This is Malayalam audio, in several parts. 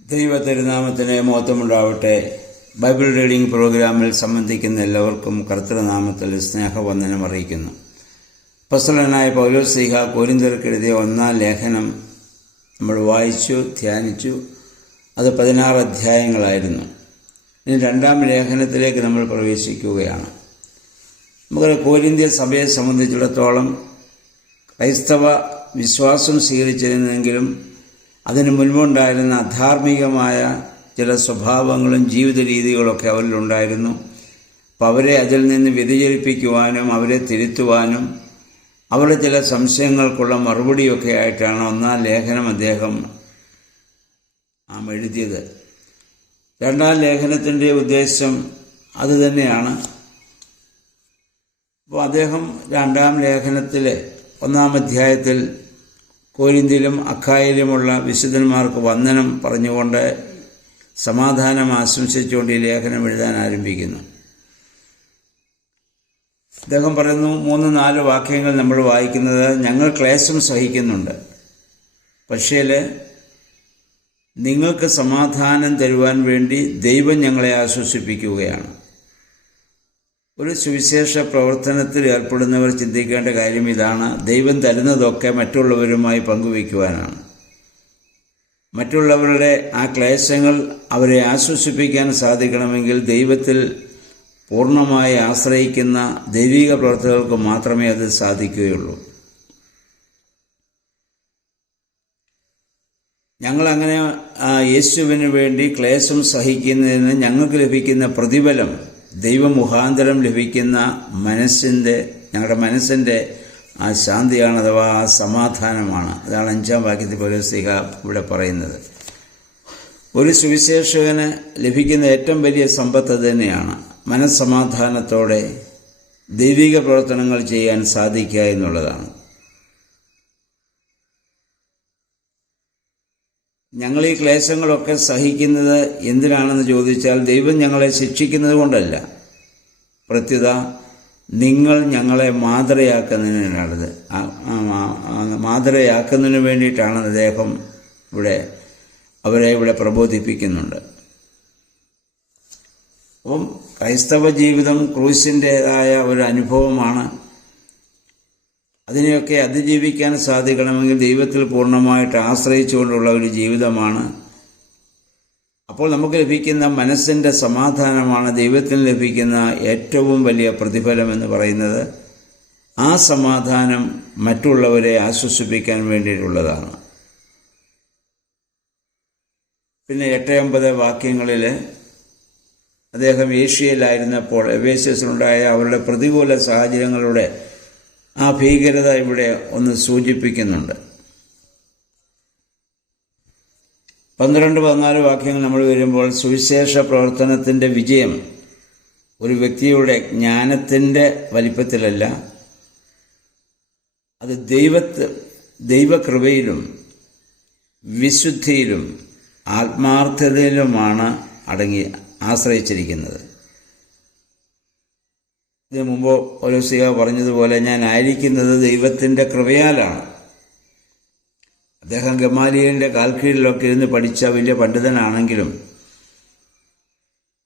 ദൈവ തിരുനാമത്തിന് മഹത്വമുണ്ടാവട്ടെ. ബൈബിൾ റീഡിംഗ് പ്രോഗ്രാമിൽ സംബന്ധിക്കുന്ന എല്ലാവർക്കും കർത്തൃനാമത്തിൽ സ്നേഹവന്ദനം അറിയിക്കുന്നു. അപ്പോസ്തലനായ പൗലോസ് ശ്ലീഹ കൊരിന്ത്യർക്ക് എഴുതിയ 1-ാം ലേഖനം നമ്മൾ വായിച്ചു, ധ്യാനിച്ചു. അത് 16 അധ്യായങ്ങളായിരുന്നു. ഇനി 2-ാം ലേഖനത്തിലേക്ക് നമ്മൾ പ്രവേശിക്കുകയാണ്. നമുക്ക് കൊരിന്ത്യ സഭയെ സംബന്ധിച്ചിടത്തോളം ക്രൈസ്തവ വിശ്വാസം സ്വീകരിച്ചിരുന്നെങ്കിലും അതിന് മുൻപുണ്ടായിരുന്ന അധാർമികമായ ചില സ്വഭാവങ്ങളും ജീവിത രീതികളൊക്കെ അവരിലുണ്ടായിരുന്നു. അപ്പം അവരെ അതിൽ നിന്ന് വ്യതിചലിപ്പിക്കുവാനും അവരെ തിരുത്തുവാനും അവരുടെ ചില സംശയങ്ങൾക്കുള്ള മറുപടിയൊക്കെ ആയിട്ടാണ് 1-ാം ലേഖനം അദ്ദേഹം എഴുതിയത്. 2-ാം ലേഖനത്തിൻ്റെ ഉദ്ദേശം അതുതന്നെയാണ്. അപ്പോൾ അദ്ദേഹം 2-ാം ലേഖനത്തിലെ 1-ാം അധ്യായത്തിൽ കൊരിന്ത്യയിലും അഖായയിലുമുള്ള വിശുദ്ധന്മാർക്ക് വന്ദനം പറഞ്ഞുകൊണ്ട് സമാധാനം ആശംസിച്ചുകൊണ്ട് ഈ ലേഖനം എഴുതാൻ ആരംഭിക്കുന്നു. അദ്ദേഹം പറയുന്നു, 3-4 വാക്യങ്ങൾ നമ്മൾ വായിക്കുന്നത്, ഞങ്ങൾ ക്ലേശം സഹിക്കുന്നുണ്ട്, പക്ഷേ നിങ്ങൾക്ക് സമാധാനം തരുവാൻ വേണ്ടി ദൈവം ഞങ്ങളെ ആശ്വസിപ്പിക്കുകയാണ്. ഒരു സുവിശേഷ പ്രവർത്തനത്തിൽ ഏർപ്പെടുന്നവർ ചിന്തിക്കേണ്ട കാര്യം ഇതാണ്: ദൈവം തരുന്നതൊക്കെ മറ്റുള്ളവരുമായി പങ്കുവയ്ക്കുവാനാണ്. മറ്റുള്ളവരുടെ ആ ക്ലേശങ്ങൾ അവരെ ആശ്വസിപ്പിക്കാൻ സാധിക്കണമെങ്കിൽ ദൈവത്തിൽ പൂർണ്ണമായി ആശ്രയിക്കുന്ന ദൈവിക പ്രവർത്തകർക്ക് മാത്രമേ അത് സാധിക്കുകയുള്ളൂ. ഞങ്ങളങ്ങനെ യേശുവിന് വേണ്ടി ക്ലേശം സഹിക്കുന്നതിന് ഞങ്ങൾക്ക് ലഭിക്കുന്ന പ്രതിഫലം ദൈവമുഖാന്തരം ലഭിക്കുന്ന ഞങ്ങളുടെ മനസ്സിൻ്റെ ആ ശാന്തിയാണ്, അഥവാ ആ സമാധാനമാണ്. അതാണ് 5-ാം വാക്യത്തിൽ പൗലോസ് ശ്ലീഹ ഇവിടെ പറയുന്നത്. ഒരു സുവിശേഷകന് ലഭിക്കുന്ന ഏറ്റവും വലിയ സമ്പത്ത് തന്നെയാണ് മനസ്സമാധാനത്തോടെ ദൈവിക പ്രവർത്തനങ്ങൾ ചെയ്യാൻ സാധിക്കുക എന്നുള്ളതാണ്. ഞങ്ങൾ ഈ ക്ലേശങ്ങളൊക്കെ സഹിക്കുന്നത് എന്തിനാണെന്ന് ചോദിച്ചാൽ, ദൈവം ഞങ്ങളെ ശിക്ഷിക്കുന്നത് കൊണ്ടല്ല, പ്രത്യുത നിങ്ങൾ ഞങ്ങളെ മാതൃകയാക്കുന്നതിന് വേണ്ടിയിട്ടാണ് അദ്ദേഹം അവരെ ഇവിടെ പ്രബോധിപ്പിക്കുന്നുണ്ട്. അപ്പം ക്രൈസ്തവ ജീവിതം ക്രൂശിൻ്റേതായ ഒരു അനുഭവമാണ്. അതിനെയൊക്കെ അതിജീവിക്കാൻ സാധിക്കണമെങ്കിൽ ദൈവത്തിൽ പൂർണ്ണമായിട്ട് ആശ്രയിച്ചുകൊണ്ടുള്ള ഒരു ജീവിതമാണ്. അപ്പോൾ നമുക്ക് ലഭിക്കുന്ന മനസ്സിൻ്റെ സമാധാനമാണ് ദൈവത്തിന് ലഭിക്കുന്ന ഏറ്റവും വലിയ പ്രതിഫലം എന്ന് പറയുന്നത്. ആ സമാധാനം മറ്റുള്ളവരെ ആശ്വസിപ്പിക്കാൻ വേണ്ടിയിട്ടുള്ളതാണ്. പിന്നെ 8-9 വാക്യങ്ങളിൽ അദ്ദേഹം ഏഷ്യയിലായിരുന്നപ്പോൾ എഫേസ്യസിലുണ്ടായ അവരുടെ പ്രതികൂല സാഹചര്യങ്ങളുടെ ആ ഭീകരത ഇവിടെ ഒന്ന് സൂചിപ്പിക്കുന്നുണ്ട്. 12-14 വാക്യങ്ങൾ നമ്മൾ വരുമ്പോൾ, സുവിശേഷ പ്രവർത്തനത്തിൻ്റെ വിജയം ഒരു വ്യക്തിയുടെ ജ്ഞാനത്തിൻ്റെ വലിപ്പത്തിലല്ല, അത് ദൈവകൃപയിലും വിശുദ്ധിയിലും ആത്മാർത്ഥതയിലുമാണ് ആശ്രയിച്ചിരിക്കുന്നത്. ഇതിനു മുമ്പ് പൗലോസ് ശ്ലീഹ പറഞ്ഞതുപോലെ, ഞാൻ ആയിരിക്കുന്നത് ദൈവത്തിൻ്റെ കൃപയാലാണ്. അദ്ദേഹം ഗമാലിയലിൻ്റെ കാൽക്കീഴിലൊക്കെ ഇരുന്ന് പഠിച്ച വലിയ പണ്ഡിതനാണെങ്കിലും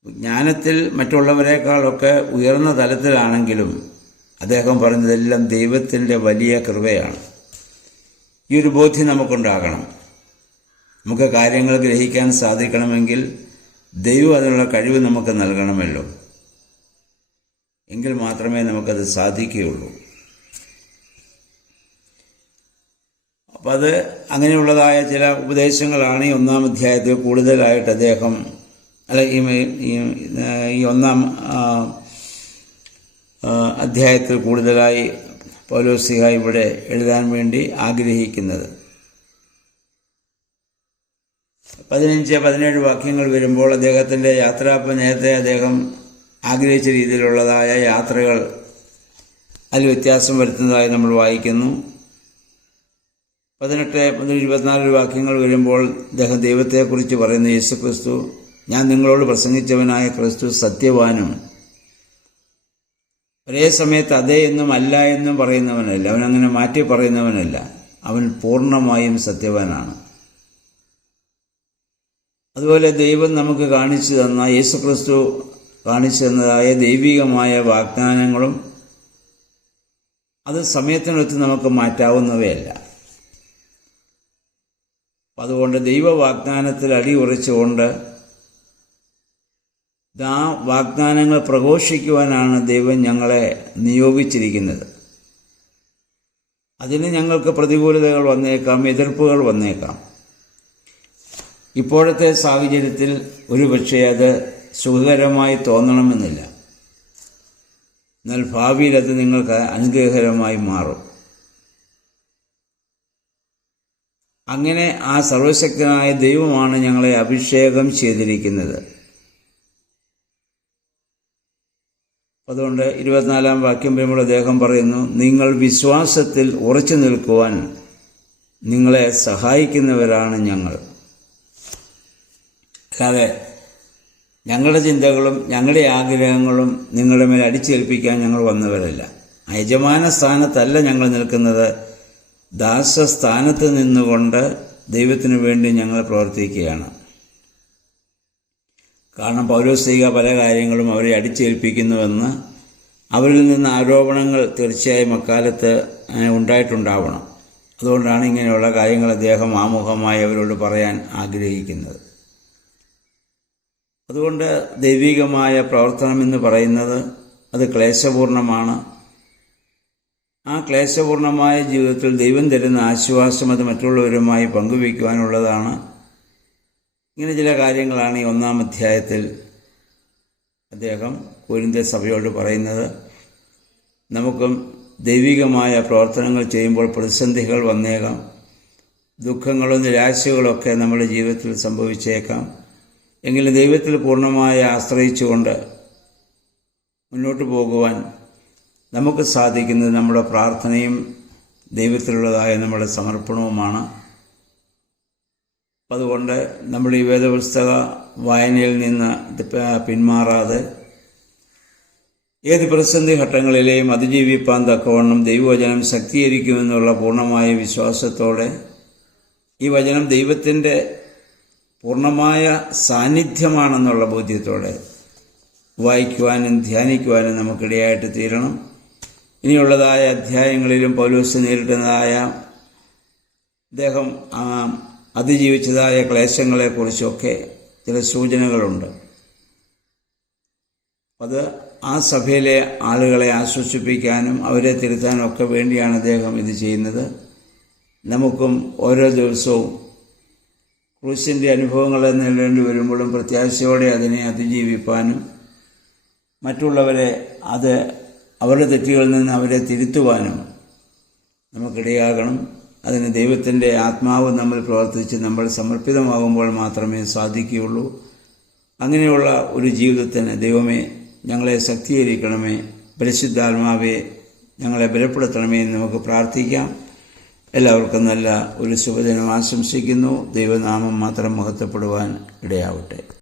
ജ്ഞാനത്തിൽ മറ്റുള്ളവരെക്കാളൊക്കെ ഉയർന്ന തലത്തിലാണെങ്കിലും അദ്ദേഹം പറഞ്ഞതെല്ലാം ദൈവത്തിൻ്റെ വലിയ കൃപയാണ്. ഈ ഒരു ബോധ്യം നമുക്കുണ്ടാകണം. നമുക്ക് കാര്യങ്ങൾ ഗ്രഹിക്കാൻ സാധിക്കണമെങ്കിൽ ദൈവം അതിനുള്ള കഴിവ് നമുക്ക് നൽകണമല്ലോ, എങ്കിൽ മാത്രമേ നമുക്കത് സാധിക്കുകയുള്ളൂ. അപ്പം അത് അങ്ങനെയുള്ളതായ ചില ഉപദേശങ്ങളാണ് ഈ 1-ാം അധ്യായത്തിൽ കൂടുതലായിട്ട് അദ്ദേഹം ഈ 1-ാം അധ്യായത്തിൽ കൂടുതലായി പൗലോസ് ശ്ലീഹ ഇവിടെ എഴുതാൻ വേണ്ടി ആഗ്രഹിക്കുന്നത്. 15-17 വാക്യങ്ങൾ വരുമ്പോൾ അദ്ദേഹത്തിൻ്റെ യാത്രാപ്പ് നേരത്തെ അദ്ദേഹം ആഗ്രഹിച്ച രീതിയിലുള്ളതായ യാത്രകൾ അതിൽ വ്യത്യാസം വരുത്തുന്നതായി നമ്മൾ വായിക്കുന്നു. 18-24 വാക്യങ്ങൾ വരുമ്പോൾ അദ്ദേഹം ദൈവത്തെക്കുറിച്ച് പറയുന്നു, യേശുക്രിസ്തു, ഞാൻ നിങ്ങളോട് പ്രസംഗിച്ചവനായ ക്രിസ്തു സത്യവാനും ഒരേ സമയത്ത് അതേ എന്നും അല്ല എന്നും പറയുന്നവനല്ല, അവനങ്ങനെ മാറ്റി പറയുന്നവനല്ല, അവൻ പൂർണ്ണമായും സത്യവാനാണ്. അതുപോലെ ദൈവം നമുക്ക് കാണിച്ചു തന്ന, യേശുക്രിസ്തു കാണിച്ചു തന്നതായ ദൈവികമായ വാഗ്ദാനങ്ങളും അത് സമയത്തിനൊത്ത് നമുക്ക് മാറ്റാവുന്നവയല്ല. അതുകൊണ്ട് ദൈവ വാഗ്ദാനത്തിൽ അടിയുറച്ചുകൊണ്ട് ആ വാഗ്ദാനങ്ങൾ പ്രഘോഷിക്കുവാനാണ് ദൈവം ഞങ്ങളെ നിയോഗിച്ചിരിക്കുന്നത്. അതിന് ഞങ്ങൾക്ക് പ്രതികൂലതകൾ വന്നേക്കാം, എതിർപ്പുകൾ വന്നേക്കാം. ഇപ്പോഴത്തെ സാഹചര്യത്തിൽ ഒരുപക്ഷെ അത് സുഖകരമായി തോന്നണമെന്നില്ല. എന്നാൽ ഭാവിയിൽ അത് നിങ്ങൾക്ക് അനുഗ്രഹകരമായി മാറും. അങ്ങനെ ആ സർവശക്തനായ ദൈവമാണ് ഞങ്ങളെ അഭിഷേകം ചെയ്തിരിക്കുന്നത്. അതുകൊണ്ട് 24 വാക്യം വരുമ്പോൾ അദ്ദേഹം പറയുന്നു, നിങ്ങൾ വിശ്വാസത്തിൽ ഉറച്ചു നിൽക്കുവാൻ നിങ്ങളെ സഹായിക്കുന്നവരാണ് ഞങ്ങൾ. അല്ലാതെ ഞങ്ങളുടെ ചിന്തകളും ഞങ്ങളുടെ ആഗ്രഹങ്ങളും നിങ്ങളുടെ മേൽ അടിച്ചേൽപ്പിക്കാൻ ഞങ്ങൾ വന്നവരല്ല. യജമാന സ്ഥാനത്തല്ല ഞങ്ങൾ നിൽക്കുന്നത്, ദാസസ്ഥാനത്ത് നിന്നുകൊണ്ട് ദൈവത്തിനു വേണ്ടി ഞങ്ങൾ പ്രവർത്തിക്കുകയാണ്. കാരണം പൗലോസ്ലീഹ പല കാര്യങ്ങളും അവരെ അടിച്ചേൽപ്പിക്കുന്നുവെന്ന് അവരിൽ നിന്ന് ആരോപണങ്ങൾ തീർച്ചയായും അക്കാലത്ത് ഉണ്ടായിട്ടുണ്ടാവണം. അതുകൊണ്ടാണ് ഇങ്ങനെയുള്ള കാര്യങ്ങൾ അദ്ദേഹം ആമുഖമായി അവരോട് പറയാൻ ആഗ്രഹിക്കുന്നത്. അതുകൊണ്ട് ദൈവികമായ പ്രവർത്തനം എന്ന് പറയുന്നത് അത് ക്ലേശപൂർണമാണ്. ആ ക്ലേശപൂർണമായ ജീവിതത്തിൽ ദൈവം തരുന്ന ആശ്വാസം അത് മറ്റുള്ളവരുമായി പങ്കുവയ്ക്കുവാനുള്ളതാണ്. ഇങ്ങനെ ചില കാര്യങ്ങളാണ് ഈ 1-ാം അധ്യായത്തിൽ അദ്ദേഹം കൊരിന്ത്യ സഭയോട് പറയുന്നത്. നമുക്കും ദൈവികമായ പ്രവർത്തനങ്ങൾ ചെയ്യുമ്പോൾ പ്രതിസന്ധികൾ വന്നേക്കാം, ദുഃഖങ്ങളും നിരാശകളൊക്കെ നമ്മുടെ ജീവിതത്തിൽ സംഭവിച്ചേക്കാം. എങ്കിലും ദൈവത്തിൽ പൂർണ്ണമായി ആശ്രയിച്ചുകൊണ്ട് മുന്നോട്ട് പോകുവാൻ നമുക്ക് സാധിക്കുന്നത് നമ്മുടെ പ്രാർത്ഥനയും ദൈവത്തിലുള്ളതായ നമ്മുടെ സമർപ്പണവുമാണ്. അതുകൊണ്ട് നമ്മുടെ ഈ വേദപുസ്തക വായനയിൽ നിന്ന് പിന്മാറാതെ ഏത് പ്രതിസന്ധി ഘട്ടങ്ങളിലെയും അതിജീവിപ്പാൻ തക്കവണ്ണം ദൈവവചനം ശക്തീകരിക്കുമെന്നുള്ള പൂർണ്ണമായ വിശ്വാസത്തോടെ ഈ വചനം ദൈവത്തിൻ്റെ പൂർണ്ണമായ സാന്നിധ്യമാണെന്നുള്ള ബോധ്യത്തോടെ വായിക്കുവാനും ധ്യാനിക്കുവാനും നമുക്കിടയായിട്ട് തീരണം. ഇനിയുള്ളതായ അധ്യായങ്ങളിലും പൗലോസ് നേരിടുന്നതായ അദ്ദേഹം അതിജീവിച്ചതായ ക്ലേശങ്ങളെക്കുറിച്ചൊക്കെ ചില സൂചനകളുണ്ട്. അത് ആ സഭയിലെ ആളുകളെ ആശ്വസിപ്പിക്കാനും അവരെ തിരുത്താനും ഒക്കെ വേണ്ടിയാണ് അദ്ദേഹം ഇത് ചെയ്യുന്നത്. നമുക്കും ഓരോ ദിവസവും ക്രൂശിൻ്റെ അനുഭവങ്ങളെ നേരിടേണ്ടി വരുമ്പോഴും പ്രത്യാശയോടെ അതിനെ അതിജീവിപ്പാനും മറ്റുള്ളവരെ അവരുടെ തെറ്റുകളിൽ നിന്ന് അവരെ തിരുത്തുവാനും നമുക്കിടയാകണം. അതിന് ദൈവത്തിൻ്റെ ആത്മാവ് നമ്മൾ പ്രവർത്തിച്ച് നമ്മൾ സമർപ്പിതമാകുമ്പോൾ മാത്രമേ സാധിക്കുകയുള്ളൂ. അങ്ങനെയുള്ള ഒരു ജീവിതത്തിന് ദൈവമേ ഞങ്ങളെ ശക്തീകരിക്കണമേ, പരിശുദ്ധാത്മാവെ ഞങ്ങളെ ബലപ്പെടുത്തണമേ എന്ന് നമുക്ക് പ്രാർത്ഥിക്കാം. എല്ലാവർക്കും നല്ല ഒരു ശുഭദിനം ആശംസിക്കുന്നു. ദൈവനാമം മാത്രം മഹത്വപ്പെടുവാൻ ഇടയാവട്ടെ.